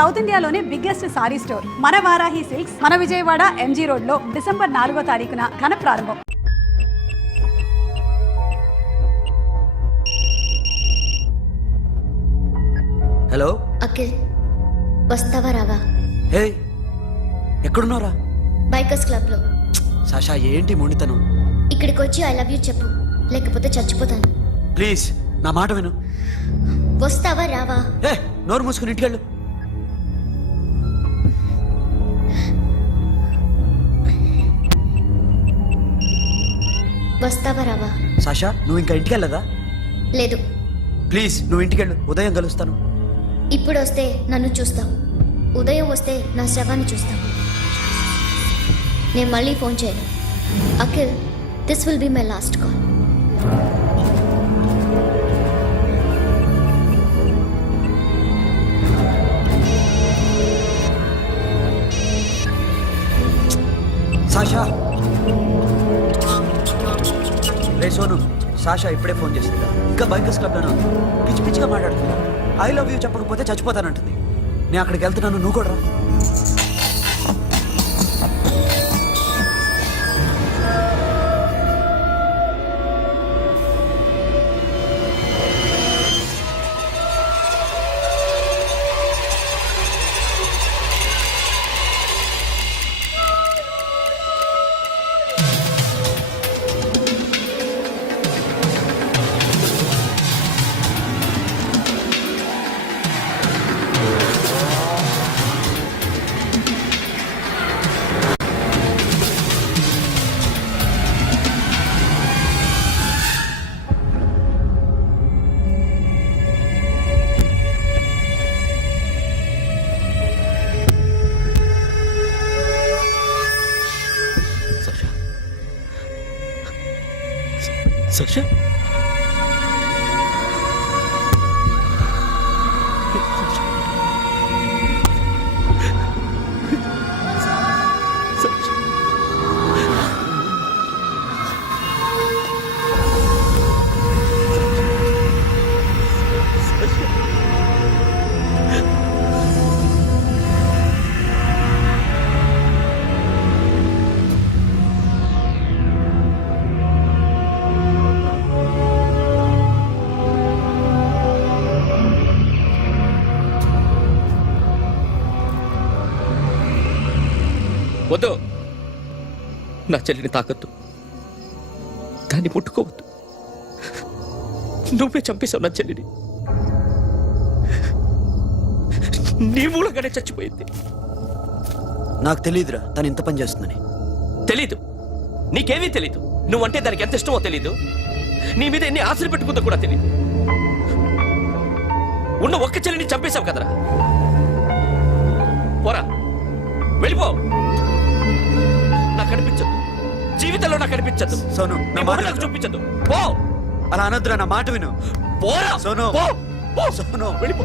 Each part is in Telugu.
సౌత్ ఇండియాలోనే బిగ్గెస్ట్ సారీ స్టోర్ మన వారాహి సిల్క్స్ మన విజయవాడ ఎంజీ రోడ్ లో డిసెంబర్ 4వ తారీఖున ఘన ప్రారంభం. హలో అఖిల్, వస్తావా రావా? హే, ఎక్కడున్నారా? బైకర్స్ క్లబ్ లో. సాషా, ఏంటి మొండితనం? ఇక్కడికి వచ్చి ఐ లవ్ యూ చెప్పు, లేకపోతే చచ్చిపోతాను. ప్లీజ్ నా మాట విను. వస్తావా రావా? హే, నోరు మూసుకుని ఇంటికెళ్ళు. వస్తావా రావా? సాషా, నువ్వు ఇంకా ఇంటికి వెళ్ళదా? లేదు. ప్లీజ్ నువ్వు ఇంటికెళ్ళు, ఉదయం కలుస్తాను. ఇప్పుడు వస్తే నన్ను చూస్తావు, ఉదయం వస్తే నా శవాన్ని చూస్తావు. నేను మళ్ళీ ఫోన్ చేయను. Akhil, this will be my last call. Sasha, ray Sonu, Sasha ఇప్పుడే ఫోన్ చేసిందా? ఇంకా బైకర్స్ క్లబ్లోనే ఉంది. పిచ్చి పిచ్చిగా మాట్లాడుతుందా? ఐ లవ్ యూ చెప్పకపోతే చచ్చిపోతానంటుంది. నేను అక్కడికి వెళ్తున్నాను, నువ్వు కూడా రా. Sasha? వద్దు, నా చెల్లిని తాకద్దు, దాన్ని ముట్టుకోవద్దు. నువ్వే చంపేశావు నా చెల్లిని. నీ మూలంగానే చచ్చిపోయింది. నాకు తెలియదురా తను ఇంత పని చేస్తుందని. తెలీదు, నీకేమీ తెలీదు. నువ్వంటే దానికి ఎంత ఇష్టమో తెలీదు, నీ మీద ఎన్ని ఆశలు పెట్టుకుందో కూడా తెలీదు. ఉన్న ఒక్క చెల్లిని చంపేశావు కదరా. పోరా, వెళ్ళిపో. నాకు కనిపించద్దు, జీవితంలో నాకు కనిపించద్దు. సోను, నా మాట విను. చూపించద్దు. పో. అలా అనొద్దురా, నా మాట విను. పోరా సోను, పో. పో. సోను, వెళ్ళిపో.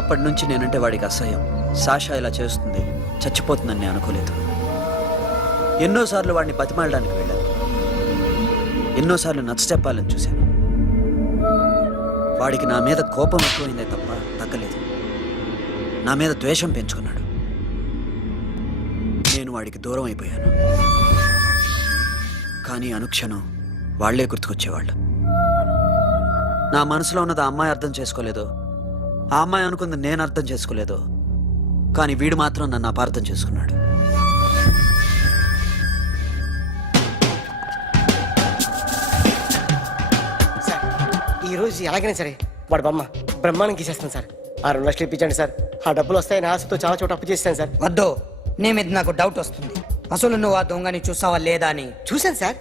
అప్పటి నుంచి నేనంటే వాడికి అసహ్యం. సాషా ఇలా చేస్తుంది, చచ్చిపోతుందని నేను అనుకోలేదు. ఎన్నోసార్లు వాడిని బతిమాలడానికి వెళ్ళాను, ఎన్నోసార్లు నచ్చ చెప్పాలని చూశాను. వాడికి నా మీద కోపం ఎక్కువైందే తప్ప తగ్గలేదు. నా మీద ద్వేషం పెంచుకున్నాడు. నేను వాడికి దూరం అయిపోయాను. కానీ అనుక్షణం వాళ్లే గుర్తుకొచ్చేవాళ్ళు. నా మనసులో ఉన్నది ఆ అమ్మాయి అర్థం చేసుకోలేదు, ఆ అమ్మాయి అనుకుంది నేను అర్థం చేసుకోలేదు. కానీ వీడు మాత్రం నన్ను అపార్థం చేసుకున్నాడు. సార్, ఈరోజు ఎలాగైనా సరే వాడు బొమ్మ బ్రహ్మాండం గీసేస్తాను సార్. 6 లక్షలు ఇప్పించండి సార్. ఆ డబ్బులు వస్తాయని ఆశతో చాలా చోట అప్పు చేస్తాను సార్. వద్దు, నీ మీద నాకు డౌట్ వస్తుంది. అసలు నువ్వు ఆ దొంగని చూసావా లేదా అని. చూశాను సార్.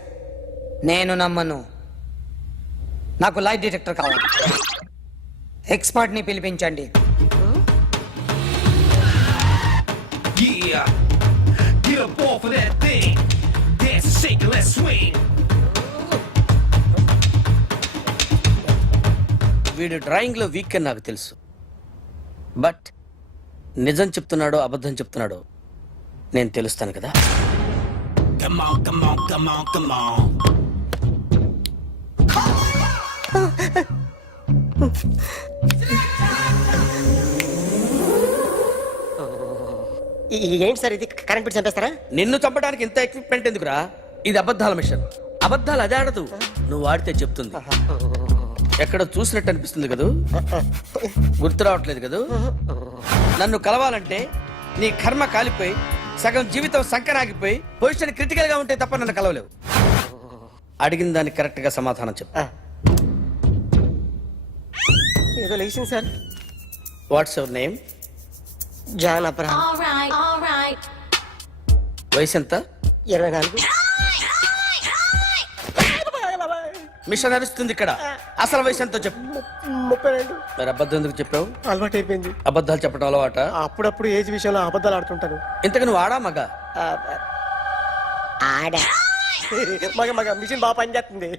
నేను నమ్మను. నాకు లైట్ డిటెక్టర్ కావాలి. ఎక్స్పర్ట్ని పిలిపించండి. Yeah, get up off of that thing. Dance and shake and let's swing. వీడు డ్రాయింగ్ లో వీక్ అని నాకు తెలుసు. బట్ నిజం చెప్తున్నాడో అబద్ధం చెప్తున్నాడో నేను తెలుస్తాను కదా. Come on, come on, come on, come on. ఏంటి సార్ ఇది కరెంట్ బిల్ చంపేస్తారా? నిన్ను చంపడానికి ఇంత ఎక్విప్మెంట్ ఎందుకురా? ఇది అబద్ధాల మిషన్. అబద్ధాలు అదే ఆడదు, నువ్వు వాడితే చెప్తుంది. ఎక్కడ చూసినట్టు అనిపిస్తుంది కదూ? గుర్తు రావట్లేదు కదూ? నన్ను కలవాలంటే నీ కర్మ కాలిపోయి సగం జీవితం సంకరాగిపోయి పొజిషన్ క్రిటికల్ గా ఉంటే తప్ప నన్ను కలవలేవు. అడిగిన దానికి కరెక్ట్ గా సమాధానం చెప్పు. ఏదో లేచింది sir. What's your name? John Abraham. వయసు ఎంత? 24. మిషన్ నడుస్తుంది ఇక్కడ. అసలు వయసు ఎంతో చెప్పు. 32. మరి అబద్ధం ఎందుకు చెప్పావు? అలవాటు అయిపోయింది. అబద్ధాలు చెప్పడం అలవాట? అప్పుడప్పుడు ఏజ్ విషయంలో అబద్ధాలు ఆడుతుంటాను. ఇంతకు నువ్వు ఆడా మగ? ఆడా. మగ మగ మిషన్ బాగా పనిచేస్తుంది.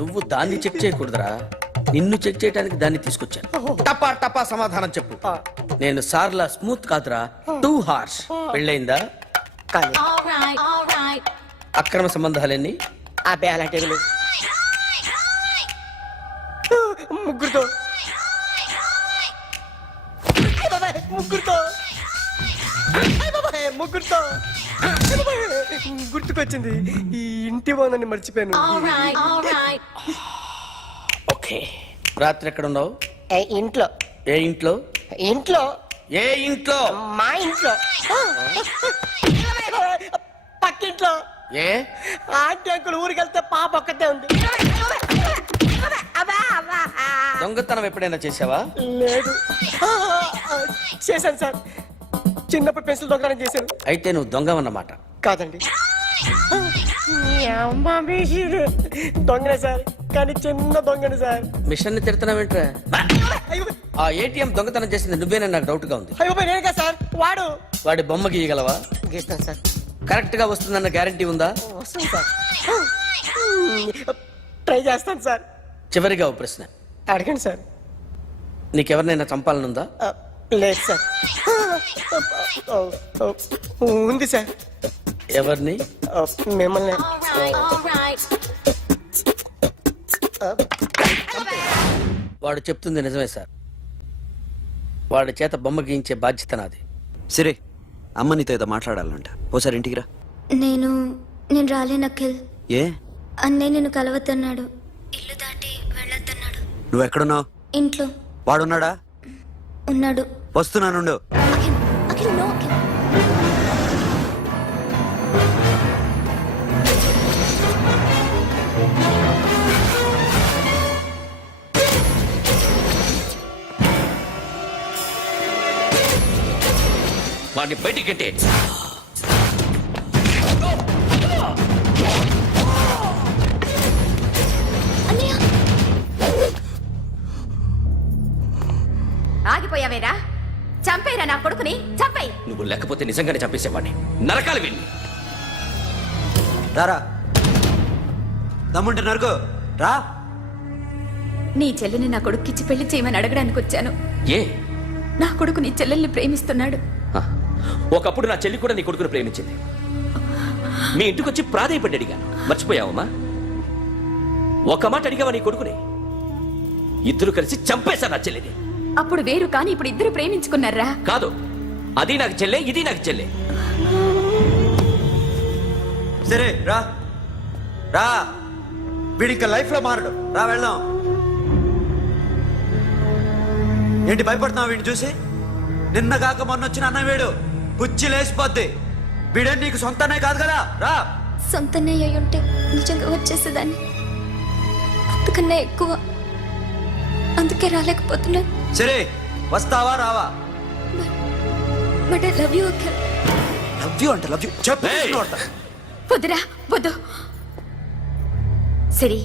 నువ్వు దాన్ని చెక్ చేయకూడదురా, నిన్ను చెక్ చేయడానికి దాన్ని తీసుకొచ్చాను. టపా టపా సమాధానం చెప్పు. నేను సార్లా స్మూత్ కాదురా, టూ హార్ష్. పెళ్ళయిందా? కానీ అక్రమ సంబంధాలన్నీ? అబ్బే అలాంటి ఏమీ లేవు. ముగ్గురుతో ముగ్గురుతో ముగ్గురుతో గుర్తుకొచ్చింది. ఈ ఇంటి వాళ్ళని మర్చిపోయాను. ఓకే. రాత్రి ఎక్కడ ఉన్నావు? ఇంట్లో. ఏ ఇంట్లో? ఇంట్లో. ఏ ఇంట్లో? మా ఇంట్లో. పక్కింట్లో. ఏ ఆంటీ అంకుల్ ఊరికి వెళ్తే పాప ఒక్కతే ఉంది. దొంగతనం ఎప్పుడైనా చేసావా? లేదు. చేశాను సార్, చిన్నప్పుడు పెన్సిల్ దొంగతనం చేశాను. అయితే నువ్వు దొంగవన్నమాట. కాదండి, దొంగనే సార్, కానీ చిన్న దొంగని సార్. మిషన్ ని తిడుతున్నావేంట్రా? అయ్యో ఆ ఏటీఎం దొంగతనం చేసింది నువ్వేనని నాకు డౌట్ గా ఉంది. అయ్యో నేను కదా సార్, వాడు. వాడి బొమ్మ గీయగలవా? గీస్తాను సార్. కరెక్ట్ గా వస్తుందన్న గ్యారంటీ ఉందా? వస్తాను సార్, ట్రై చేస్తాను సార్. చివరిగా ఓ ప్రశ్న అడగండి సార్. నీకెవరినైనా చంపాలనుందా? లేదు సార్. ఉంది సార్. ఎవరిని? మిమ్మల్ని. వాడు చెప్తుంది నిజమే సార్. వాడి చేత బొమ్మ గీయించే బాధ్యత నాది. సిరి, అమ్మ నీతో ఏదో మాట్లాడాలంట. ఓసారి ఇంటికి రా. నేను రాలేను అఖిల్. ఏ? అన్నయ్య నిన్ను కలవద్దన్నాడు. ఇల్లు దాటి వెళ్ళొద్దన్నాడు. నువ్వు ఎక్కడున్నావు? ఇంట్లో వాడున్నాడా? ఉన్నాడు. వస్తున్నానుండు. అఖిల్, అఖిల్, నో అఖిల్. వాడిని బయటికి గెట్టే. అన్నయ్య, ఆగిపోయావేరా? చంపేరా నా కొడుకుని, చంపేయ్. నువ్వు లేకపోతే నిజంగానే చంపేసేవాడిని. నరకాలి విని. రారా, దమ్ముంటే నరుకు రా. నీ చెల్లిని నా కొడుక్కిచ్చి పెళ్లి చేయమని అడగడానికి వచ్చాను. ఏ? నా కొడుకు నీ చెల్లెల్ని ప్రేమిస్తున్నాడు. ఆ, ఒకప్పుడు నా చెల్లి కూడా నీ కొడుకును ప్రేమించింది. మీ ఇంటికి వచ్చి ప్రాధేయపడి అడిగాను. మర్చిపోయావమ్మా? ఒక మాట అడిగావా నీ కొడుకుని? ఇద్దరు కలిసి చంపేశారు నా చెల్లిని. అప్పుడు వేరు, కానీ ఇప్పుడు ఇద్దరు ప్రేమించుకున్నారా? కాదు, అది నాకు చెల్లె, ఇది నాకు చెల్లె. సరే రా రా, వీడి ఇంకా లైఫ్ లో మారడు. రా వెళ్దాం. ఏంటి భయపడుతున్నావు వీడిని చూసి? నిన్న కాక మొన్న వచ్చిన అన్న వీడు పుచ్చి లేసిపోద్ది. వీడే నీకు సొంతనే కాదు కదా. రా. సొంతనే అయి ఉంటే నిజంగా వచ్చేసేదాన్ని. అంతకన్నా ఎక్కువ, అందుకే రాలేకపోతున్నా. సరే, వస్తావా రావా? But I love you Akhil. Love you అంటే లవ్ యూ చెప్పు. Hey! వద్దురా, వద్దు. సరే,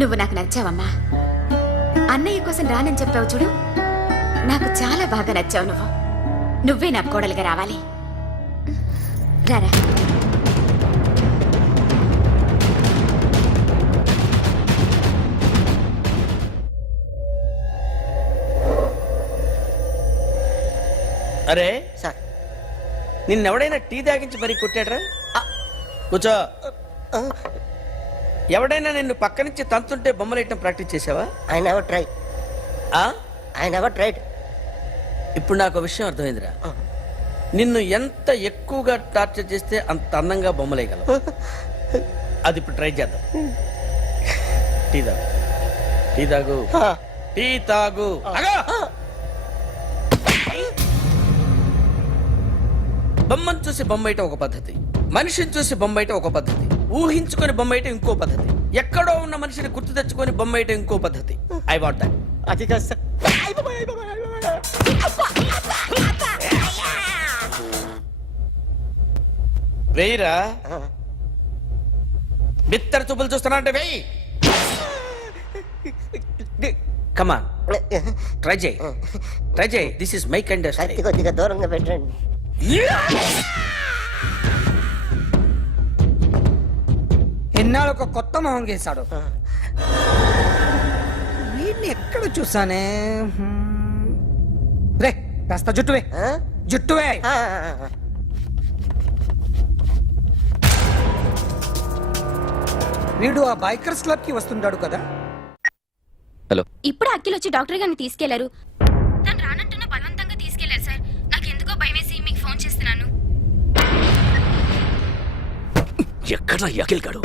నువ్వు నాకు నచ్చావమ్మా. అన్నయ్య కోసం రానని చెప్పావు చూడు, నాకు చాలా బాగా నచ్చావు నువ్వు. నువ్వే నా కోడలుగా రావాలి. రారా. అరే సార్, నిన్నెవడైనా టీ తాగించి మరీ కొట్టాడ్రా? కూర్చో. ఎవడైనా నిన్ను పక్క నుంచి తంతుంటే బొమ్మలేయటం ప్రాక్టీస్ చేసావా? I never try. ఆ? I never tried. ఇప్పుడు నాకు ఒక విషయం అర్థమైందిరా. నిన్ను ఎంత ఎక్కువగా టార్చర్ చేస్తే అంత అందంగా బొమ్మలేయగలవు. అది ఇప్పుడు ట్రై చేద్దాం. టీ తాగు, టీ తాగు, టీ తాగు. అగా! బొమ్మను చూసి బొమ్మయటం ఒక పద్ధతి, మనిషిని చూసి బొమ్మయటం ఒక పద్ధతి, ఊహించుకొని బొమ్మయటం ఇంకో పద్ధతి, ఎక్కడో ఉన్న మనిషిని గుర్తు తెచ్చుకొని బొమ్మయటం ఇంకో పద్ధతి. I want that. అది కాదు సార్. వెయ్యిరా. బిత్తర చూపులు చూస్తున్నా అంటే వెయ్యి. కమాన్, ట్రై చేయి, ట్రై చేయి. This is my kind of style. కొద్దిగా దూరంగా పెట్టండి. ఎన్నాళ్ళు ఒక కొత్త మొహం గీశాడు. వీడిని ఎక్కడ చూసానే? రే కాస్త జుట్టువే, జుట్టువే. వీడు ఆ బైకర్స్ క్లబ్ కి వస్తుంటాడు కదా. ఇప్పుడు అఖిల్ వచ్చి డాక్టర్ గారిని తీసుకెళ్లారు. తను రానంటున్న బలవంతంగా తీసుకెళ్లారు సార్. నాకు ఎందుకో భయమేసి మీకు ఫోన్ చేస్తున్నాను. ఎక్కడ అఖిల్ గాడు?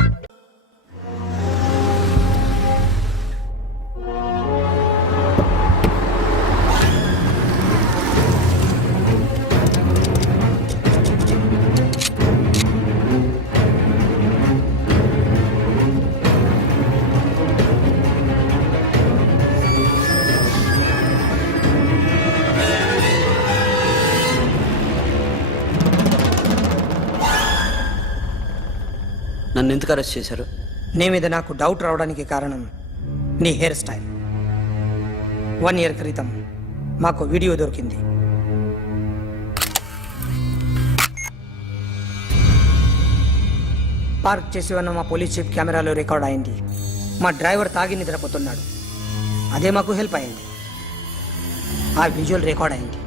నన్ను ఎందుకు అరెస్ట్ చేశారు? నీ మీద నాకు డౌట్ రావడానికి కారణం నీ హెయిర్ స్టైల్. 1 year క్రితం మాకు వీడియో దొరికింది. పార్క్ చేసి ఉన్న మా పోలీస్ జీప్ కెమెరాలో రికార్డ్ అయింది. మా డ్రైవర్ తాగి నిద్రపోతున్నాడు. అదే మాకు హెల్ప్ అయింది. ఆ విజువల్ రికార్డ్ అయింది.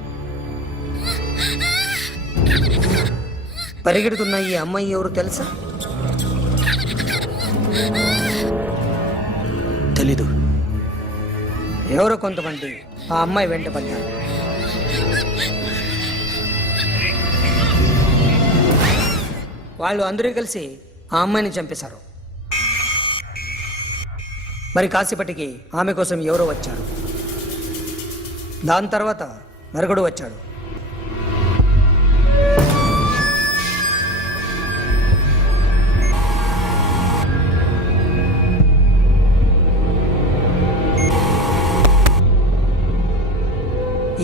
పరిగెడుతున్న ఈ అమ్మాయి ఎవరు తెలుసా? తెలీదు. ఎవరో కొంతమంది ఆ అమ్మాయి వెంట పడ్డారు. వాళ్ళు అందరూ కలిసి ఆ అమ్మాయిని చంపేశారు. మరి కాసేపటికి ఆమె కోసం ఎవరో వచ్చారు. దాని తర్వాత మరొకడు వచ్చాడు.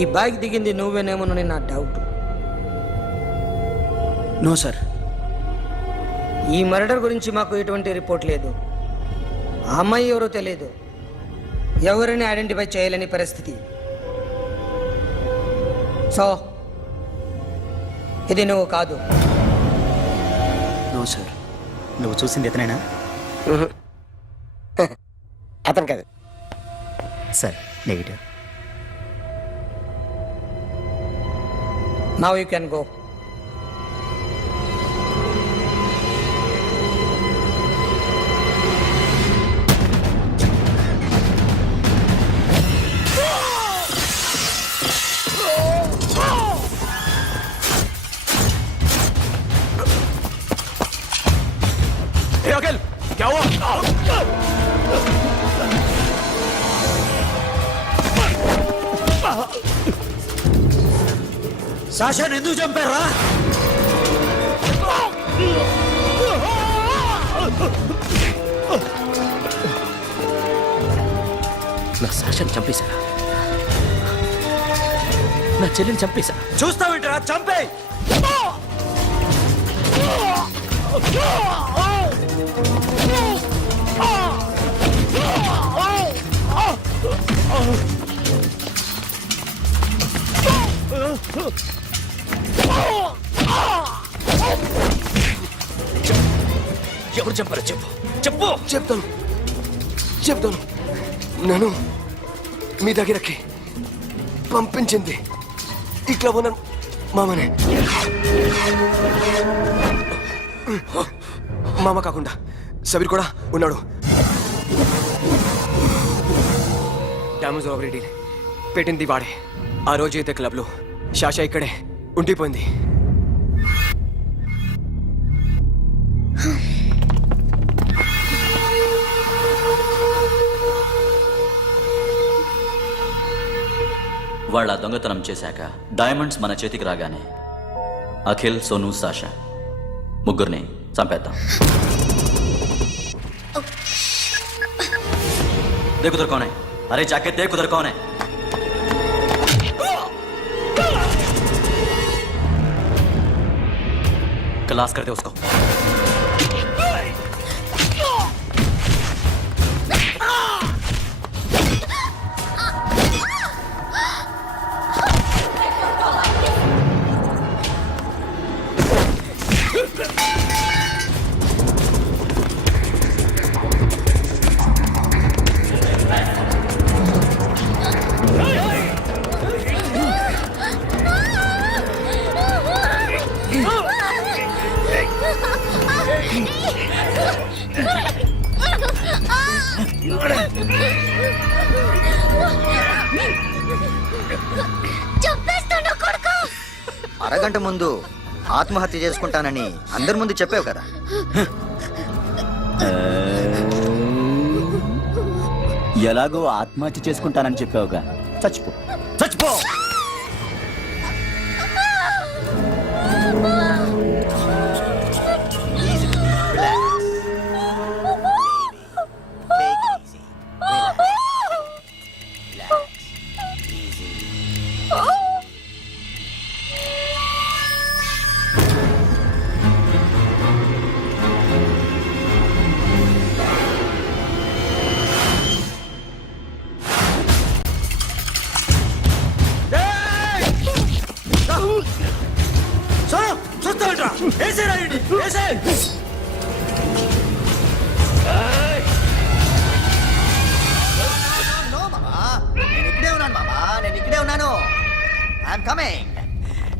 ఈ బైక్ దిగింది నువ్వేనేమోనని నా డౌట్. No sir. ఈ మర్డర్ గురించి మాకు ఎటువంటి రిపోర్ట్ లేదు. ఆ అమ్మాయి ఎవరో తెలియదు. ఎవరిని ఐడెంటిఫై చేయలేని పరిస్థితి. సో ఇది నువ్వు కాదు. No sir. నువ్వు చూసింది ఇతనేనా? అతను కాదు sir. Negative. Now you can go. Akhil, क्या हुआ? సాషాని ఎందుకు చంపారా? నా సాషాని చంపేశారా? నా చెల్లిని చంపేశారా? చూస్తావేంట్రా? చంపే. ఎవరు చెప్పారో చెప్పు, చెప్పు. చెప్తాను. నన్ను మీ దగ్గరకి పంపించింది ఈ క్లబ్ ఓనర్ మామనే. మామ కాకుండా సబీర్ కూడా ఉన్నాడు. డ్యామేజ్ ఒకటి పెట్టింది వాడే. ఆ రోజైతే క్లబ్లో శాష ఇక్కడే ఉండిపోయింది. వాళ్ళ దొంగతనం చేశాక డైమండ్స్ మన చేతికి రాగానే అఖిల్, సోను, సాషా ముగ్గురిని చంపేద్దాం. देख उधर कौन है? अरे जाके देख उधर कौन है? क्लास कर दे उसको. అరగంట ముందు ఆత్మహత్య చేసుకుంటానని అందరి ముందు చెప్పావు కదా. ఎలాగో ఆత్మహత్య చేసుకుంటానని చెప్పావుగా, చచ్చిపో చచ్చిపో.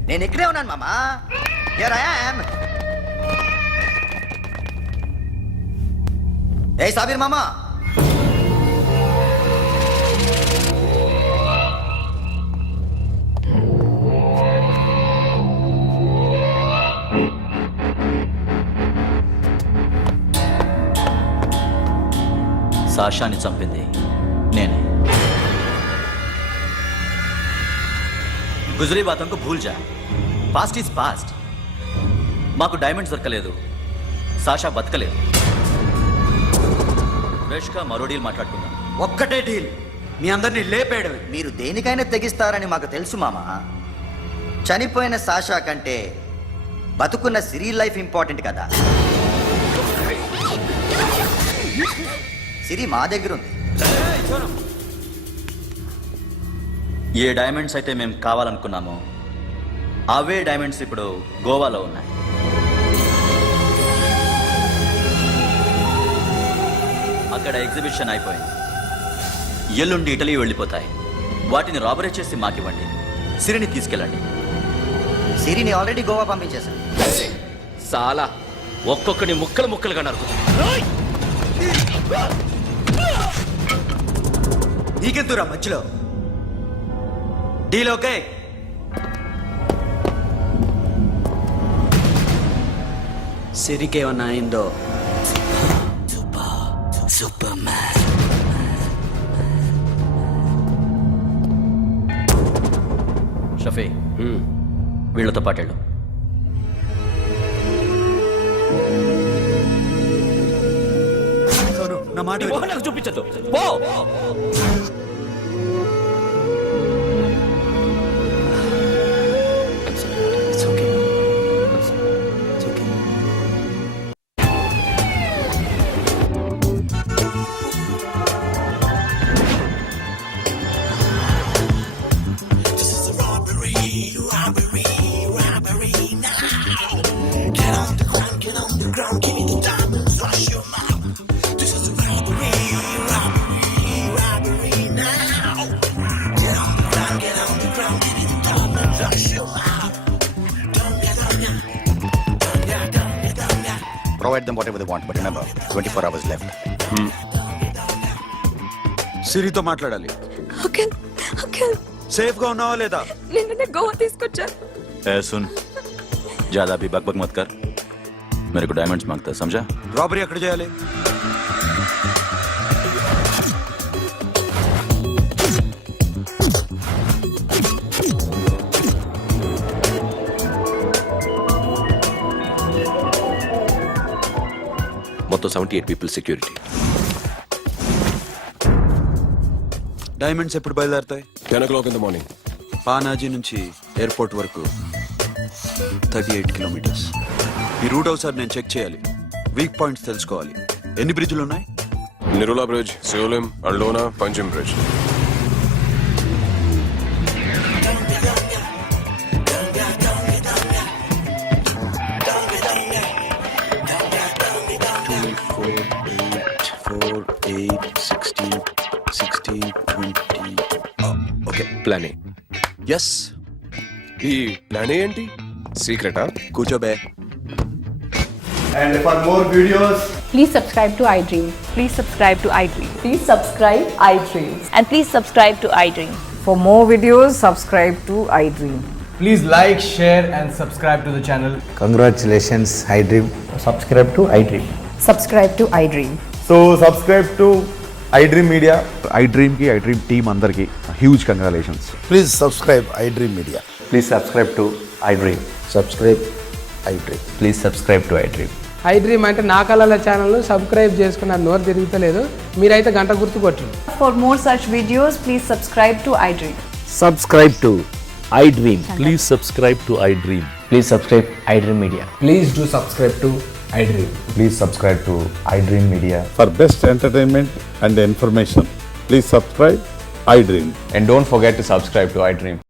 నేను ఇక్కడే ఉన్నాను మామా. Here I am. ఏ సాబీర్ మామా, సాషాని చంపింది నేనే. గుజరీ బాతం కు భూల్ జా. Past is past. మాకు డైమండ్స్ దొరకలేదు, సాషా బతకలేదు. ఫ్రెష్గా మరో డీల్ మాట్లాడుకుందాం. ఒక్కటే డీల్, మీ అందరినీ లేపేయడమే. మీరు దేనికైనా తెగిస్తారని మాకు తెలుసు మామా. చనిపోయిన సాషా కంటే బతుకున్న సిరి లైఫ్ ఇంపార్టెంట్ కదా. సిరి మా దగ్గర ఉంది. ఏ డైమండ్స్ అయితే మేము కావాలనుకున్నామో అవే డైమండ్స్ ఇప్పుడు గోవాలో ఉన్నాయి. అక్కడ ఎగ్జిబిషన్ అయిపోయింది. ఎల్లుండి ఇటలీ వెళ్ళిపోతాయి. వాటిని రాబరీ చేసి మాకివ్వండి. సిరిని తీసుకెళ్ళండి. సిరిని ఆల్రెడీ గోవా పంపించేశాను. చాలా ఒక్కొక్కని ముక్కలు ముక్కలుగా నరుకుతా. నీకెందురా మధ్యలో? Deal okay? సిరికేమన్నా అయిందో సూపర్ మ్యాన్. షఫీ, వీళ్ళతో పాటేళ్ళు. నా మాట నీ మొహం నాకు చూపించద్దు. పో. Provide them whatever they want, but remember, 24 hours left. సిరితో మాట్లాడాలి. అఖిల్ సేఫ్ గా ఉన్నావా లేదా? నిన్న గోవా తీసుకొచ్చారు. ए सुन, ज्यादा भी बकबक मत कर. मेरे को डायमंड्स मांगता है, समझा? రాబరీ ఎక్కడ చేయాలి? మొత్తం 78 పీపుల్ సెక్యూరిటీ. డైమండ్స్ ఎప్పుడు బయలుదేరుతాయి? 10 o'clock in the morning. Panaji నుంచి ఎయిర్పోర్ట్ వరకు 38 కిలోమీటర్స్. ఈ రూట్ ఒకసారి నేను చెక్ చేయాలి. వీక్ పాయింట్స్ తెలుసుకోవాలి. ఎన్ని బ్రిడ్జ్లు ఉన్నాయి? Nirula Bridge, Seolim, Aldona, Panjim Bridge. Okay, Plan A. Yes. ఈ ప్లాన్ ఏంటి? సీక్రెటా? కూర్చోబే. And for more videos, Please subscribe to iDream. Please subscribe to iDream. Please subscribe iDream. And please subscribe to iDream. For more videos, subscribe to iDream. please like, share, and subscribe to the channel. Congratulations, iDream. Subscribe to iDream. Subscribe to iDream. So subscribe to iDream Media. iDream ki iDream team andarki huge congratulations. Please subscribe iDream Media. Please subscribe to iDream. Subscribe iDream. Please subscribe to iDream. iDream అంటే నా కళల ఛానల్ సబ్స్క్రైబ్ చేసుకున్న నోరు తిరుగుతలేదు. మీరైతే గంట గుర్తు కొట్టండి. For more such videos, please subscribe to iDream. Subscribe to iDream. Please subscribe to iDream. Please subscribe iDream Media. Please do subscribe to iDream. Please subscribe to iDream Media. For best entertainment and information, please subscribe iDream. And don't forget to subscribe to iDream.